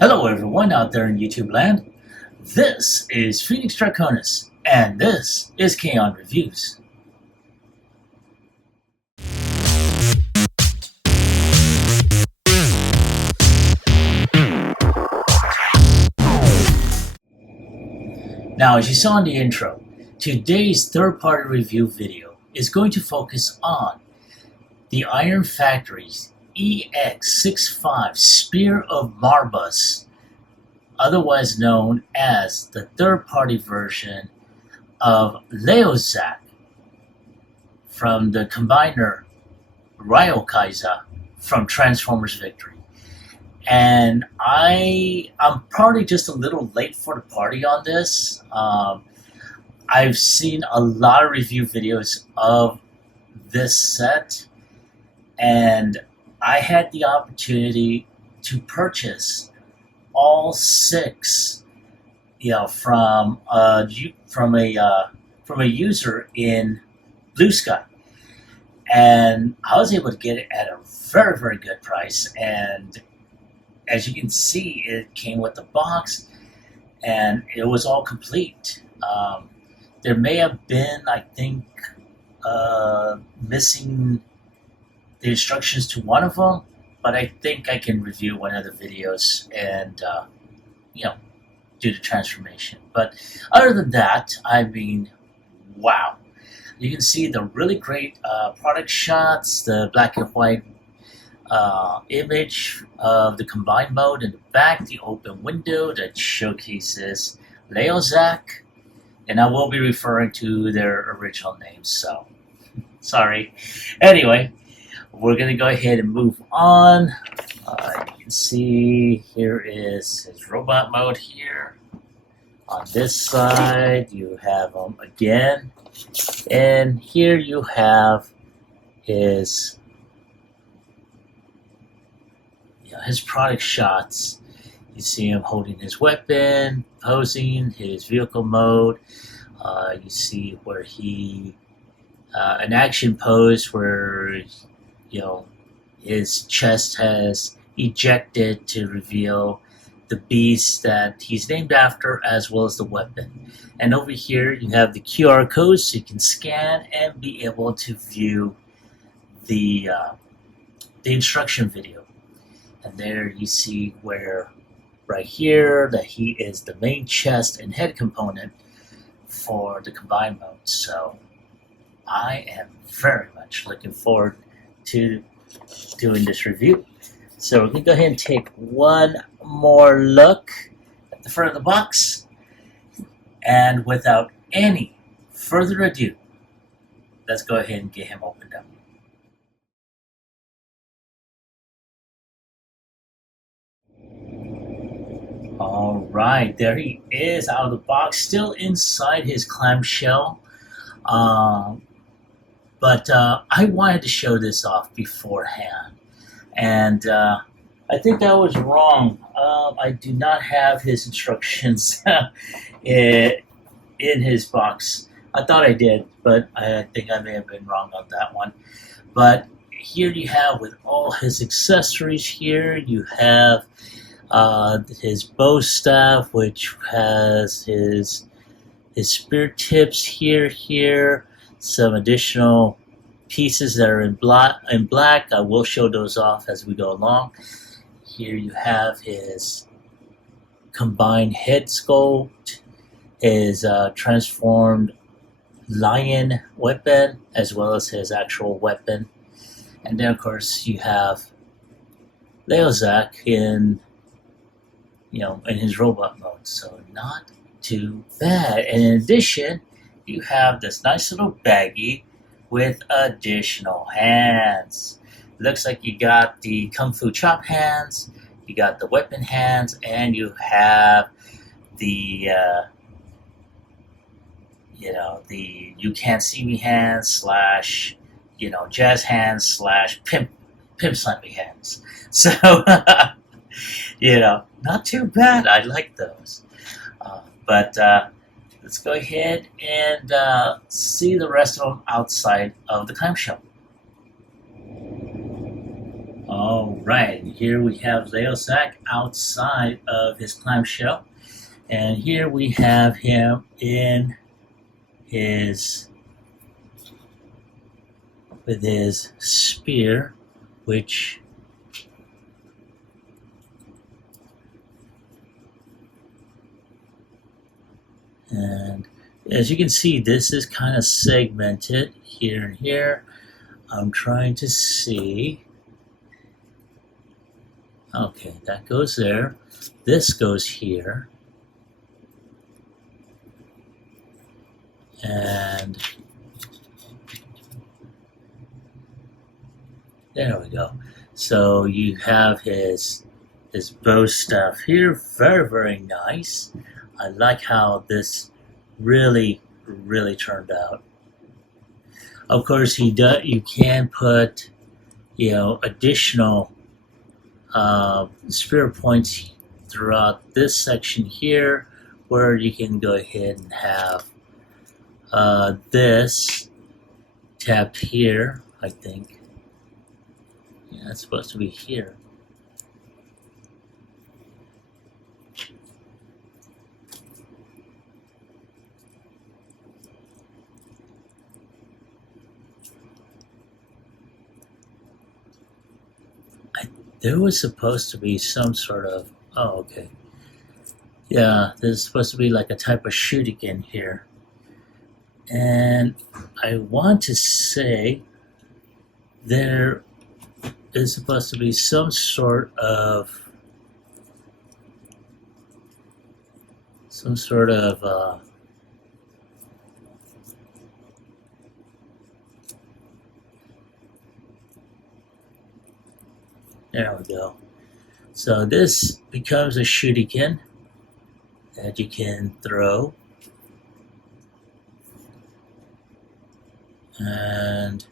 Hello everyone out there in YouTube land. This is Phoenix Draconis, and this is KAON Reviews. Now, as you saw in the intro, today's third-party review video is going to focus on the Iron Factory's EX-65 Spear of Marbas, otherwise known as the third-party version of Leozack from the combiner Leozack from Transformers Victory. And I'm probably just a little late for the party on this. I've seen a lot of review videos of this set, and I had the opportunity to purchase all six, from a user in Blue Sky, and I was able to get it at a very, very good price. And as you can see, it came with the box, and it was all complete. There may have been, I think, missing the instructions to one of them, but I think I can review one of the videos and do the transformation. But other than that, I mean, wow. You can see the really great product shots, the black and white image of the combined mode in the back, the open window that showcases Leozack, and I will be referring to their original names, so sorry. Anyway, we're going to go ahead and move on. You can see here is his robot mode here. On this side, you have him again. And here you have his product shots. You see him holding his weapon, posing, his vehicle mode. You see where he, an action pose where his chest has ejected to reveal the beast that he's named after, as well as the weapon. And over here you have the QR code, so you can scan and be able to view the instruction video. And there you see where, right here, that he is the main chest and head component for the combined mode. So I am very much looking forward to doing this review. So we're going to go ahead and take one more look at the front of the box, and without any further ado, let's go ahead and get him opened up. Alright, there he is out of the box, still inside his clamshell. But I wanted to show this off beforehand, and I think I was wrong. I do not have his instructions in his box. I thought I did, but I think I may have been wrong on that one. But here you have, with all his accessories here, you have his bow staff, which has his spear tips here, some additional pieces that are in black. I will show those off as we go along. Here you have his combined head sculpt, his transformed lion weapon, as well as his actual weapon. And then of course you have Leozack in his robot mode, so not too bad. And in addition, you have this nice little baggie with additional hands. Looks like you got the Kung Fu Chop hands, you got the weapon hands, and you have the the you can't see me hands slash jazz hands slash pimp slammy hands. So not too bad. I like those. But let's go ahead and see the rest of them outside of the clamshell. All right, here we have Leozack outside of his clamshell, and here we have him in his with his spear, which and as you can see, this is kind of segmented here and here. I'm trying to see. Okay, that goes there. This goes here. And there we go. So you have his bow staff here. Very, very nice. I like how this really turned out. Of course, you can put, additional spear points throughout this section here, where you can go ahead and have this tapped here, I think. Yeah, it's supposed to be here. There was supposed to be some sort of, oh, okay. Yeah, there's supposed to be like a type of shooting in here. And I want to say there is supposed to be some sort of, there we go. So this becomes a shuriken that you can throw. And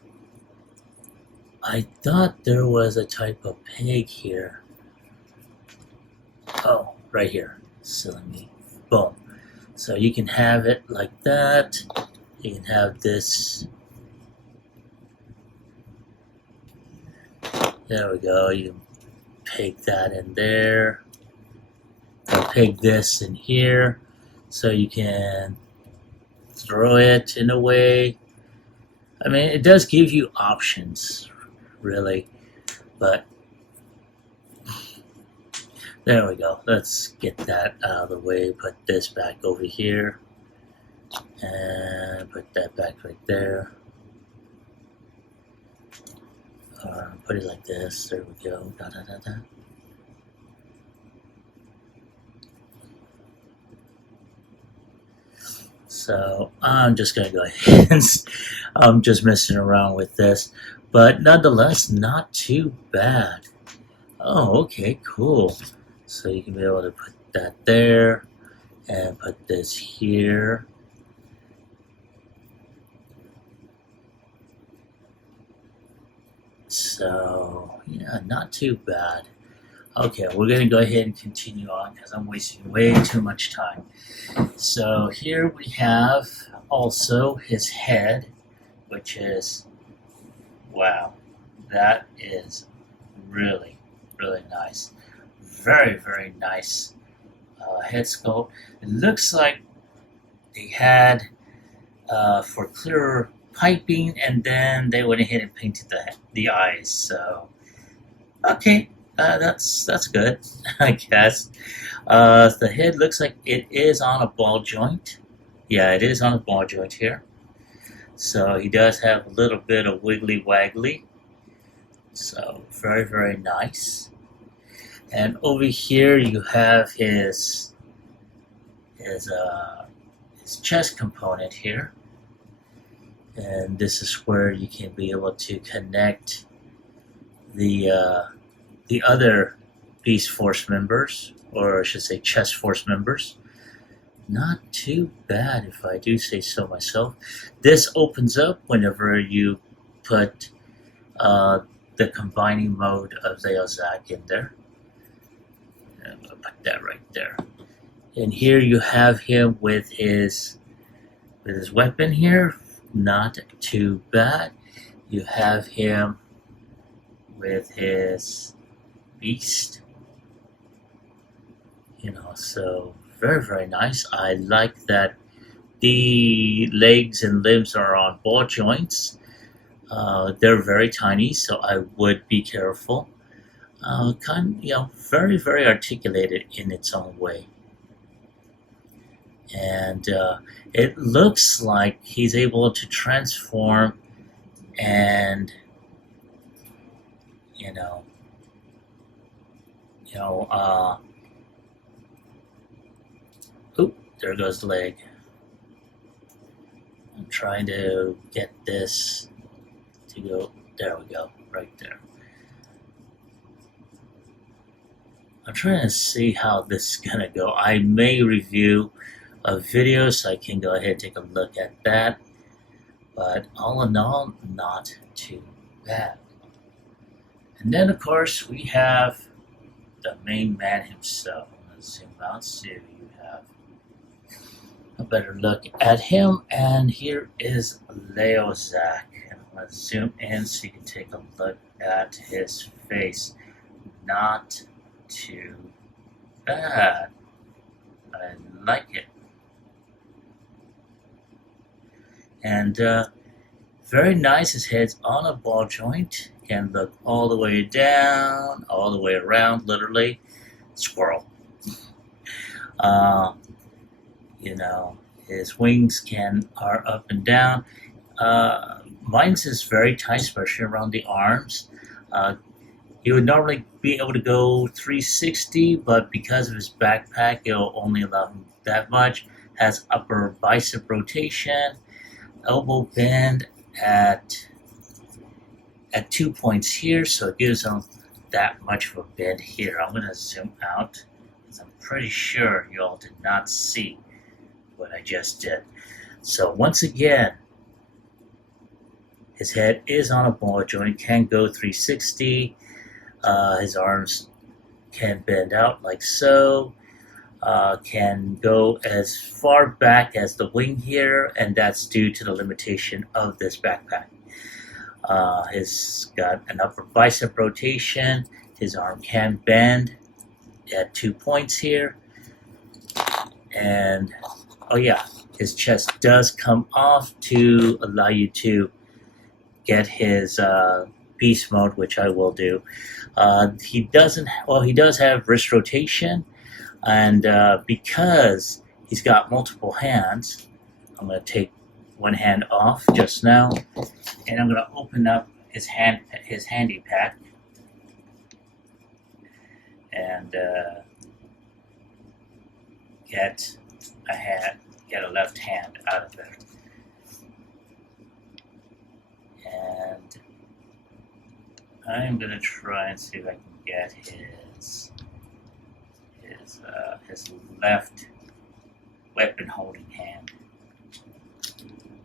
I thought there was a type of peg here. Oh, right here. So let me, boom. So you can have it like that. You can have this. There we go. You can peg that in there. I'll peg this in here. So you can throw it in a way. I mean, it does give you options, really. But there we go. Let's get that out of the way. Put this back over here. And put that back right there. Put it like this. There we go. Da, da, da, da. So I'm just going to go ahead and I'm just messing around with this. But nonetheless, not too bad. Oh, okay, cool. So you can be able to put that there and put this here. So, yeah, not too bad. Okay, we're going to go ahead and continue on because I'm wasting way too much time. So here we have also his head, which is, wow, that is really nice. Very, very nice head sculpt. It looks like they had for clearer piping, and then they went ahead and painted the eyes. So, okay, that's good, I guess. The head looks like it is on a ball joint. Yeah, it is on a ball joint here. So he does have a little bit of wiggly waggly. So very, very nice. And over here you have his chest component here. And this is where you can be able to connect the other Beast Force members, or I should say Chest Force members. Not too bad, if I do say so myself. This opens up whenever you put the combining mode of Leozack in there. And I'll put that right there. And here you have him with his weapon here. Not too bad. You have him with his beast. So very, very nice. I like that the legs and limbs are on ball joints. They're very tiny, so I would be careful. Very, very articulated in its own way. And it looks like he's able to transform and, there goes the leg. I'm trying to get this to go. There we go, right there. I'm trying to see how this is gonna go. I may review a video, so I can go ahead and take a look at that. But all in all, not too bad. And then, of course, we have the main man himself. I'm gonna zoom out so you have a better look at him. And here is Leozack. And I'm gonna zoom in so you can take a look at his face. Not too bad. I like it. And very nice. His head's on a ball joint. Can look all the way down, all the way around, literally. Squirrel. His wings are up and down. Mine's is very tight, especially around the arms. He would normally be able to go 360, but because of his backpack, it'll only allow him that much. Has upper bicep rotation, elbow bend at 2 points here, so it gives him that much of a bend here. I'm going to zoom out because I'm pretty sure you all did not see what I just did. So once again, his head is on a ball joint, can go 360. His arms can bend out like so. Can go as far back as the wing here, and that's due to the limitation of this backpack. He's got an upper bicep rotation. His arm can bend at 2 points here. And, oh yeah, his chest does come off to allow you to get his beast mode, which I will do. He does have wrist rotation, and because he's got multiple hands, I'm going to take one hand off just now, and I'm going to open up his handy pack and get a left hand out of there. And I'm going to try and see if I can get his left weapon holding hand.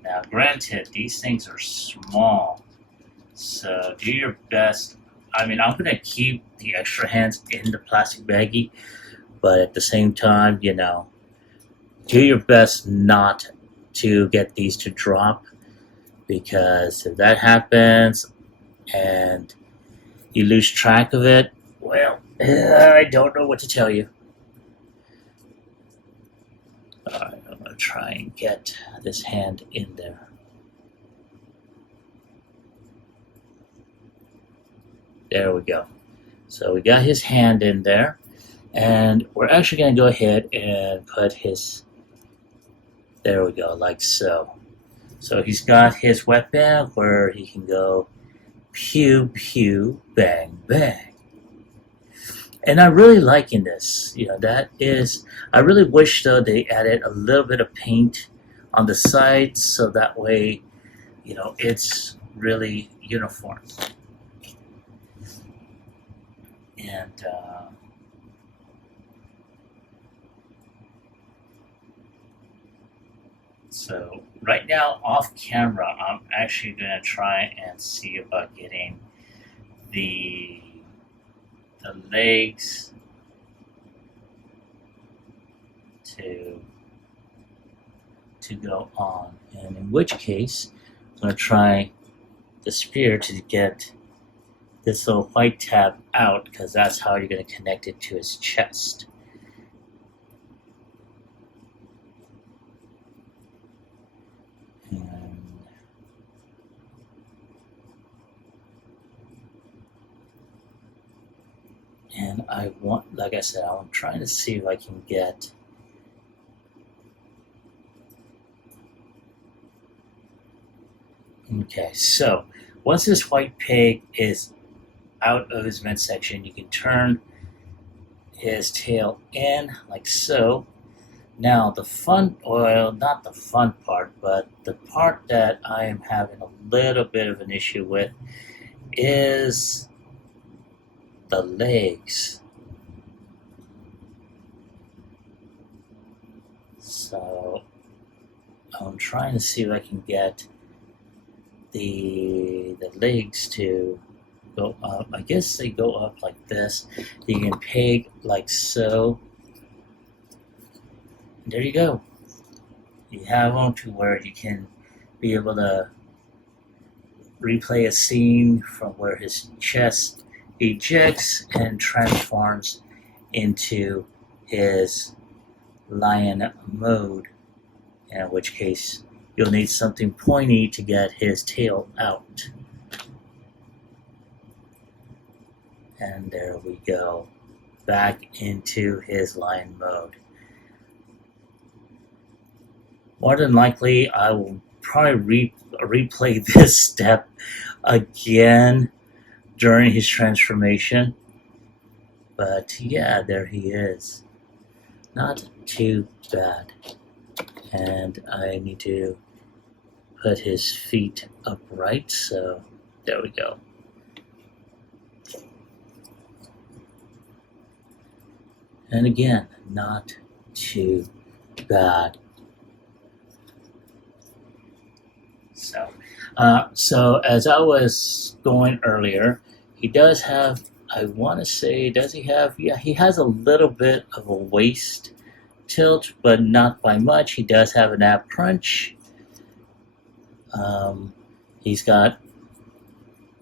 Now, granted, these things are small, so do your best. I mean, I'm going to keep the extra hands in the plastic baggie, but at the same time, do your best not to get these to drop, because if that happens and you lose track of it, well, I don't know what to tell you. Alright, I'm going to try and get this hand in there. There we go. So we got his hand in there, and we're actually going to go ahead and put his, there we go, like so. So he's got his weapon where he can go pew, pew, bang, bang. And I'm really liking this. I really wish, though, they added a little bit of paint on the sides, so that way, it's really uniform. And so right now, off camera, I'm actually going to try and see about getting the legs to go on, and in which case I'm going to try the spear to get this little white tab out, because that's how you're going to connect it to his chest. And I want, like I said, I'm trying to see if I can get okay, so once this white pig is out of his midsection, you can turn his tail in like so. Now the fun, well, not the fun part, but the part that I am having a little bit of an issue with is the legs. So I'm trying to see if I can get the legs to go up. I guess they go up like this. You can peg like so. And there you go. You have them to where you can be able to replay a scene from where his chest ejects and transforms into his lion mode, in which case you'll need something pointy to get his tail out. And there we go, back into his lion mode. More than likely, I will probably replay this step again during his transformation. But yeah, there he is. Not too bad. And I need to put his feet upright, so there we go. And again, not too bad. So as I was going earlier, he does have, I want to say, does he have, yeah, he has a little bit of a waist tilt, but not by much. He does have an ab crunch. He's got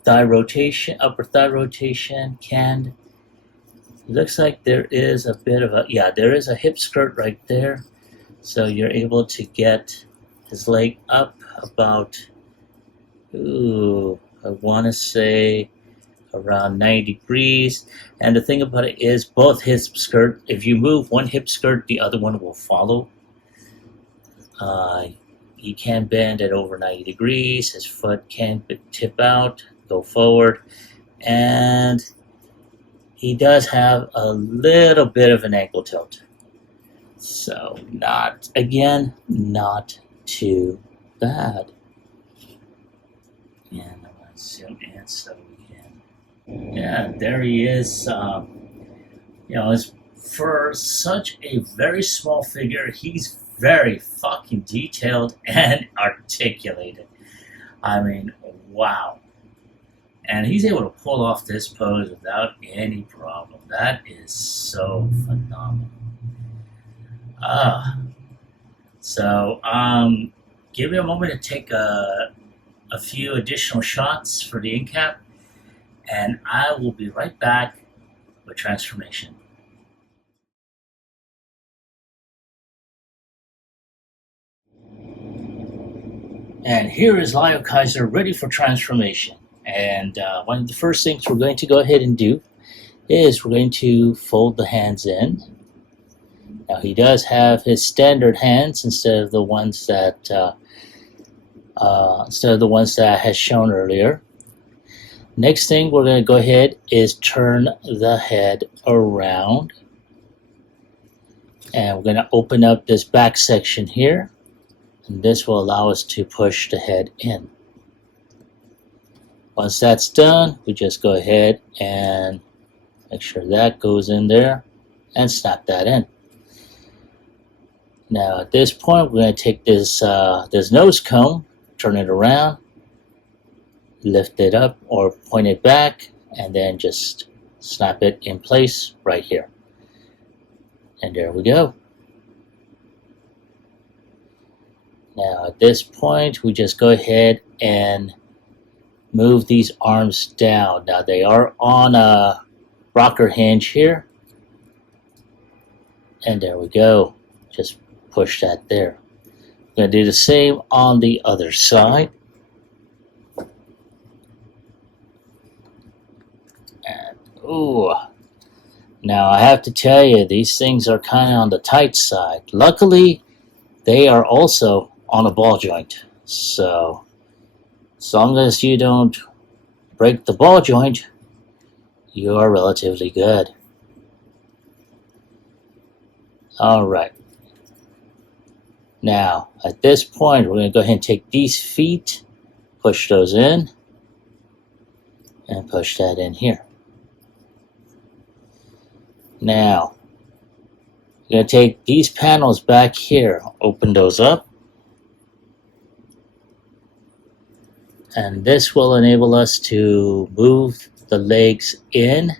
thigh rotation, upper thigh rotation, canned. It looks like there is a bit of a, yeah, there is a hip skirt right there. So you're able to get his leg up about, I want to say around 90 degrees. And the thing about it is both his skirt, if you move one hip skirt, the other one will follow. He can bend at over 90 degrees. His foot can tip out, go forward. And he does have a little bit of an ankle tilt. So not too bad. And I'm going to zoom in so we can. Yeah, there he is. For such a very small figure, he's very fucking detailed and articulated. I mean, wow. And he's able to pull off this pose without any problem. That is so phenomenal. Give me a moment to take a few additional shots for the end cap, and I will be right back with transformation. And here is Leo Kaiser ready for transformation. And one of the first things we're going to go ahead and do is we're going to fold the hands in. Now he does have his standard hands instead of the ones that I had shown earlier. Next thing we're going to go ahead is turn the head around, and we're going to open up this back section here, and this will allow us to push the head in. Once that's done, we just go ahead and make sure that goes in there and snap that in. Now at this point, we're going to take this nose cone, turn it around, lift it up or point it back, and then just snap it in place right here. And there we go. Now at this point, we just go ahead and move these arms down. Now they are on a rocker hinge here. And there we go. Just push that there. I'm going to do the same on the other side. And, ooh. Now I have to tell you, these things are kind of on the tight side. Luckily, they are also on a ball joint. So, as long as you don't break the ball joint, you are relatively good. Alright. Now, at this point, we're going to go ahead and take these feet, push those in, and push that in here. Now, you're going to take these panels back here, open those up, and this will enable us to move the legs in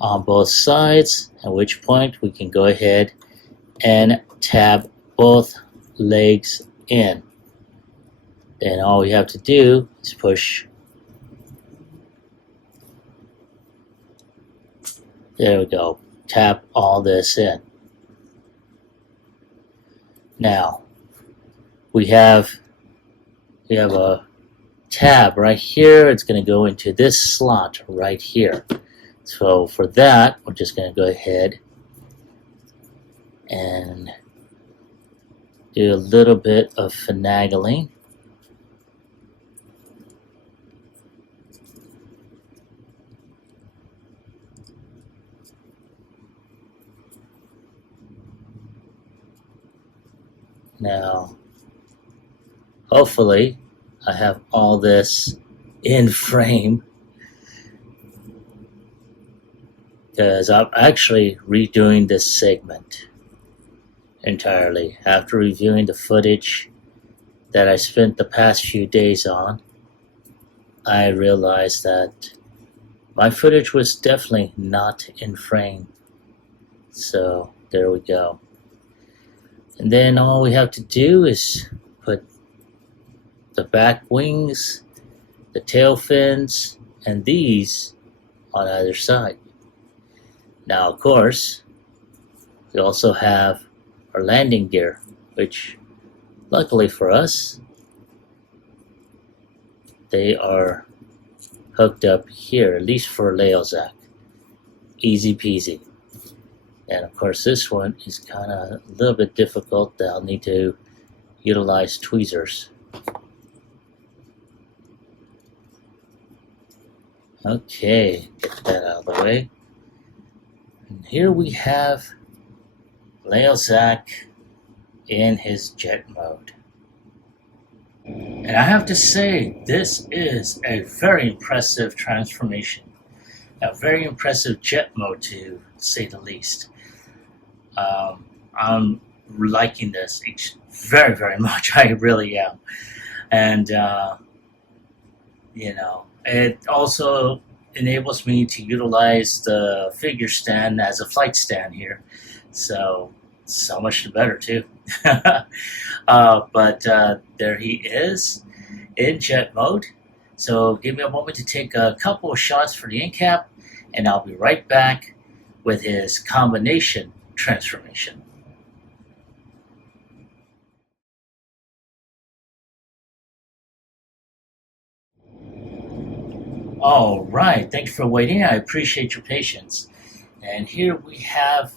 on both sides, at which point we can go ahead and tab both legs in. Then all we have to do is push. There we go. Tap all this in. Now we have a tab right here. It's going to go into this slot right here. So for that, we're just going to go ahead and do a little bit of finagling. Now, hopefully, I have all this in frame, because I'm actually redoing this segment entirely. After reviewing the footage that I spent the past few days on, I realized that my footage was definitely not in frame. So there we go. And then all we have to do is put the back wings, the tail fins, and these on either side. Now, of course, we also have our landing gear, which luckily for us, they are hooked up here, at least for Leozack. Easy peasy. And of course this one is kind of a little bit difficult. I'll need to utilize tweezers. Okay, get that out of the way. And here we have Leozack in his jet mode. And I have to say, this is a very impressive transformation. A very impressive jet mode, to say the least. I'm liking this very, very much. I really am. And, you know, it also enables me to utilize the figure stand as a flight stand here. So much the better, too. But there he is in jet mode. So give me a moment to take a couple of shots for the end cap, and I'll be right back with his combination transformation. All right, thanks for waiting. I appreciate your patience. And here we have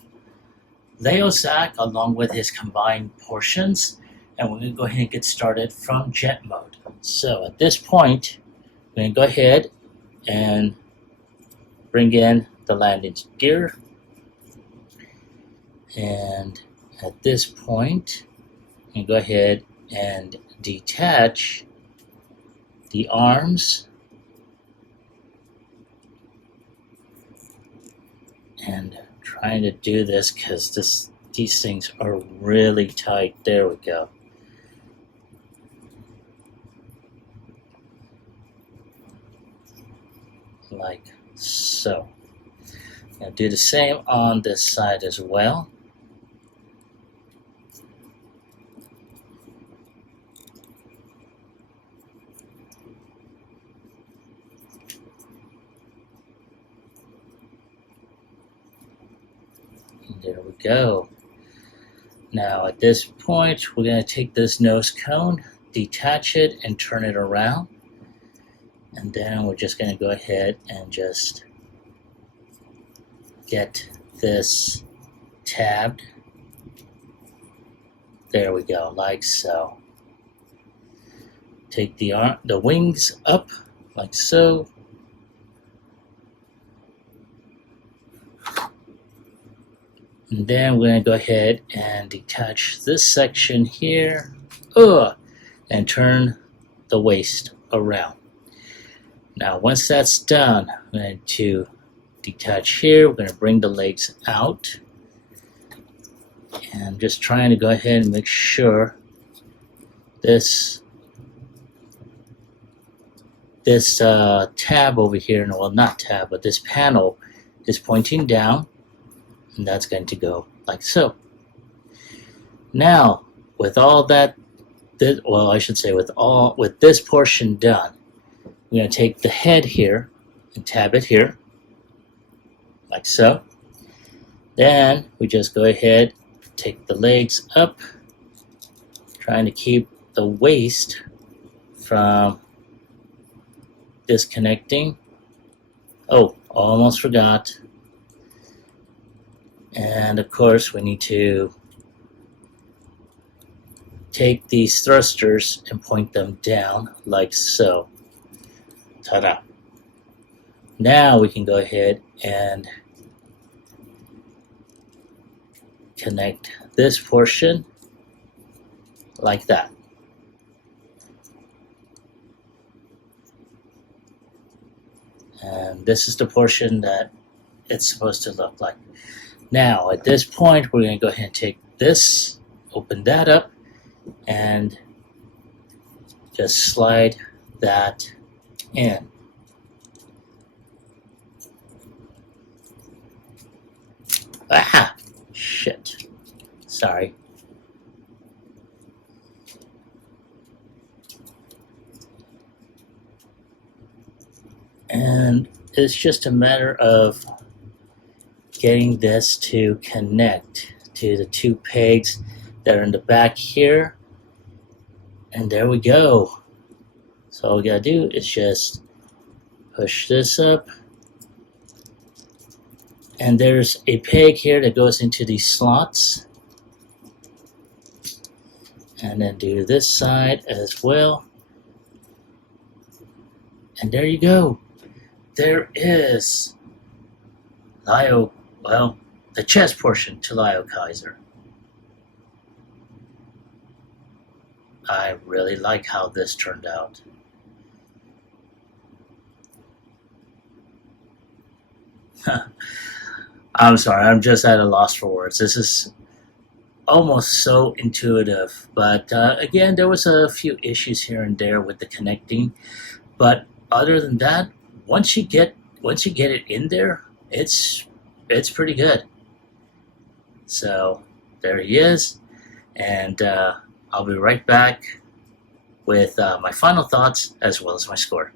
Leozack along with his combined portions, and we're going to go ahead and get started from jet mode. So at this point, we're going to go ahead and bring in the landing gear. And at this point, you can go ahead and detach the arms and trying to do this because these things are really tight. There we go. Like so. I'll do the same on this side as well. There we go. Now at this point, we're going to take this nose cone, detach it, and turn it around. And then we're just going to go ahead and just get this tabbed. There we go, like so. Take the wings up, like so. And then we're going to go ahead and detach this section here, and turn the waist around. Now once that's done, I'm going to detach here. We're going to bring the legs out. And I'm just trying to go ahead and make sure this tab over here, no, well not tab, but this panel is pointing down, and that's going to go like so. Now with all that, well I should say with this portion done, we're going to take the head here and tab it here, like so. Then we just go ahead, take the legs up, trying to keep the waist from disconnecting. Oh, almost forgot. And of course we need to take these thrusters and point them down like so. Ta-da! Now we can go ahead and connect this portion like that. And this is the portion that it's supposed to look like. Now at this point we're going to go ahead and take this, open that up, and just slide that in. Ah! Shit. Sorry. And it's just a matter of getting this to connect to the two pegs that are in the back here. And there we go. So all we gotta do is just push this up. And there's a peg here that goes into these slots. And then do this side as well. And there you go. There is the chest portion to Leo Kaiser. I really like how this turned out. I'm sorry, I'm just at a loss for words. This is almost so intuitive, but again, there was a few issues here and there with the connecting. But other than that, once you get it in there, it's pretty good. So there he is, and I'll be right back with my final thoughts as well as my score.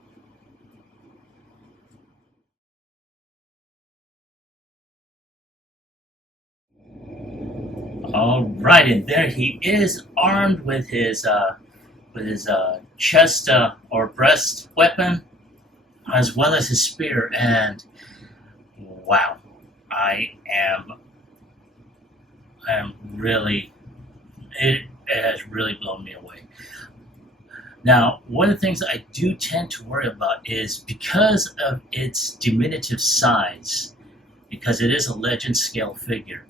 All right, and there he is, armed with his chest or breast weapon, as well as his spear. And wow, I am really, it has really blown me away. Now, one of the things I do tend to worry about is because of its diminutive size, because it is a legend scale figure.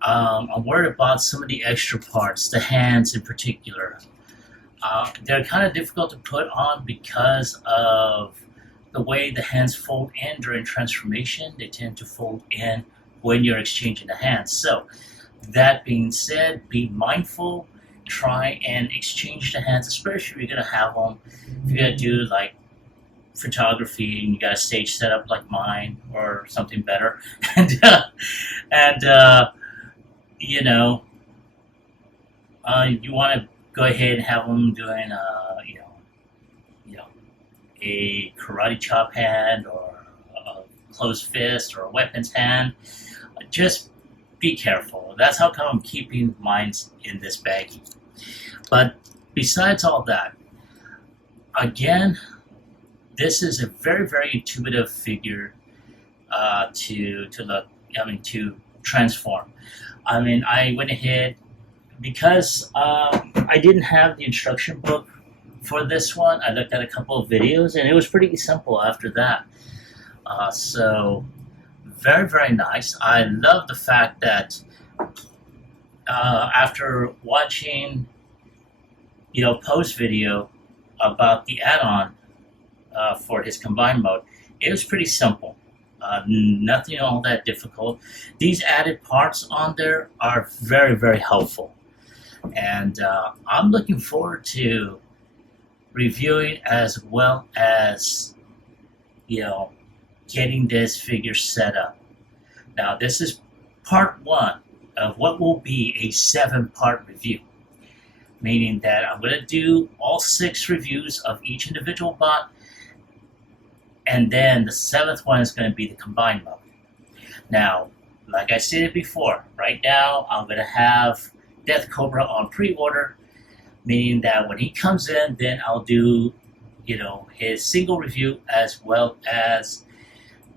I'm worried about some of the extra parts, the hands in particular. They're kind of difficult to put on because of the way the hands fold in during transformation. They tend to fold in when you're exchanging the hands. So, that being said, be mindful. Try and exchange the hands, especially if you're going to have them. If you're going to do like photography and you got a stage set up like mine or something better, and you know, you want to go ahead and have them doing, a karate chop hand or a closed fist or a weapons hand. Just be careful. That's how come I'm keeping mine in this baggie. But besides all that, again, this is a very, very intuitive figure to look. I mean, to transform. I mean, I went ahead because I didn't have the instruction book for this one. I looked at a couple of videos, and it was pretty simple after that. So very, very nice. I love the fact that after watching, post video about the add-on for his combined mode, it was pretty simple. Nothing all that difficult. These added parts on there are very, very helpful. And I'm looking forward to reviewing as well as, getting this figure set up. Now, this is part 1 of what will be a 7-part review, meaning that I'm going to do all 6 reviews of each individual bot, and then the 7th one is going to be the combined mode. Now, like I stated before, right now I'm going to have Death Cobra on pre-order, meaning that when he comes in, then I'll do, his single review as well as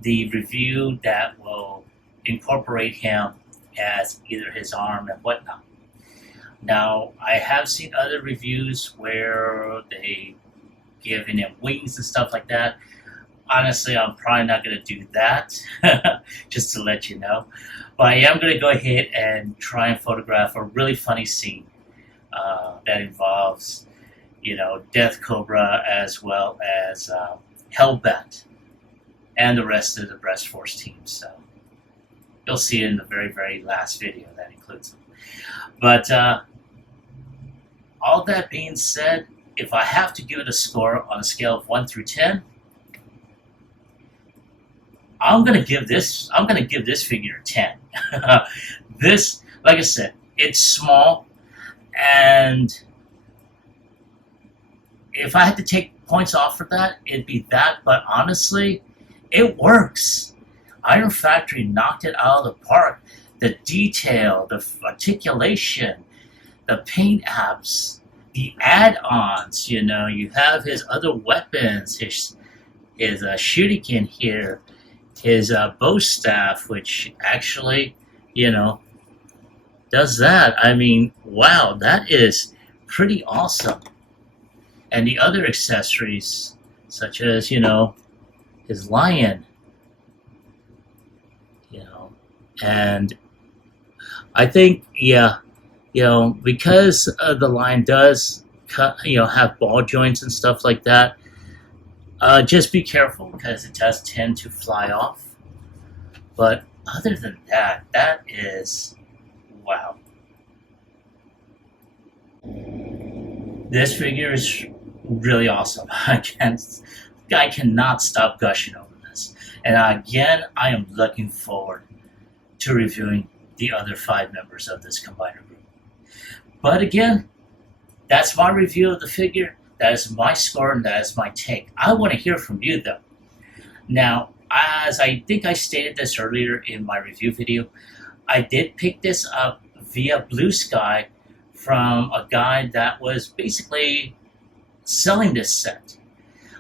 the review that will incorporate him as either his arm and whatnot. Now, I have seen other reviews where they giving him wings and stuff like that. Honestly, I'm probably not going to do that, just to let you know. But I am going to go ahead and try and photograph a really funny scene that involves, Death Cobra as well as Hellbat and the rest of the Breast Force team. So you'll see it in the very, very last video that includes them. But all that being said, if I have to give it a score on a scale of 1 through 10, I'm gonna give this figure a 10. This, like I said, it's small, and if I had to take points off for that, it'd be that. But honestly, it works. Iron Factory knocked it out of the park. The detail, the articulation, the paint apps, the add-ons. You have his other weapons, his shuriken here, his bow staff, which actually, does that. I mean, wow, that is pretty awesome. And the other accessories, such as, his lion, and I think, because the lion does, have ball joints and stuff like that, just be careful because it does tend to fly off. But other than that, that is, wow. This figure is really awesome. I cannot stop gushing over this. And again, I am looking forward to reviewing the other 5 members of this combiner group. But again, that's my review of the figure. That is my score, and that is my take. I want to hear from you, though. Now, as I think I stated this earlier in my review video, I did pick this up via Blue Sky from a guy that was basically selling this set.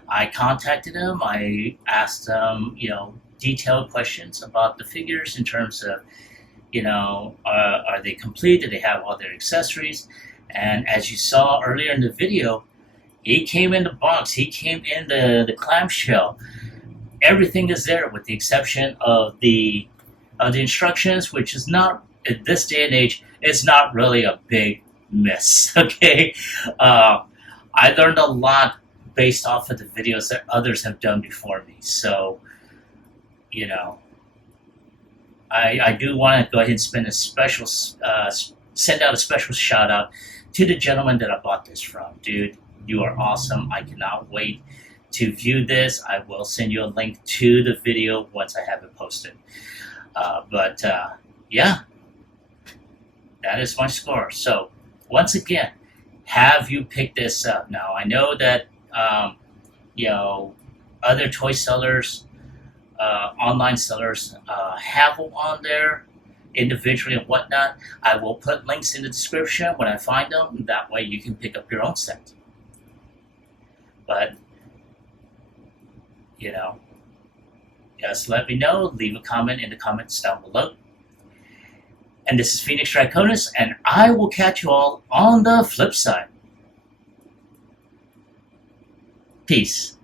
I contacted him. I asked him, detailed questions about the figures in terms of, are they complete? Do they have all their accessories? And as you saw earlier in the video, he came in the box. He came in the clamshell. Everything is there with the exception of the instructions, which is not, at this day and age, it's not really a big miss, okay? I learned a lot based off of the videos that others have done before me. So, I do want to go ahead and send out a special shout out to the gentleman that I bought this from. Dude, you are awesome. I cannot wait to view this. I will send you a link to the video once I have it posted. Yeah, that is my score. So, once again, have you picked this up? Now, I know that, other toy sellers, online sellers, have them on there, individually and whatnot. I will put links in the description when I find them. That way you can pick up your own set. But, you know, just let me know. Leave a comment in the comments down below. And this is Phoenix Draconis, and I will catch you all on the flip side. Peace.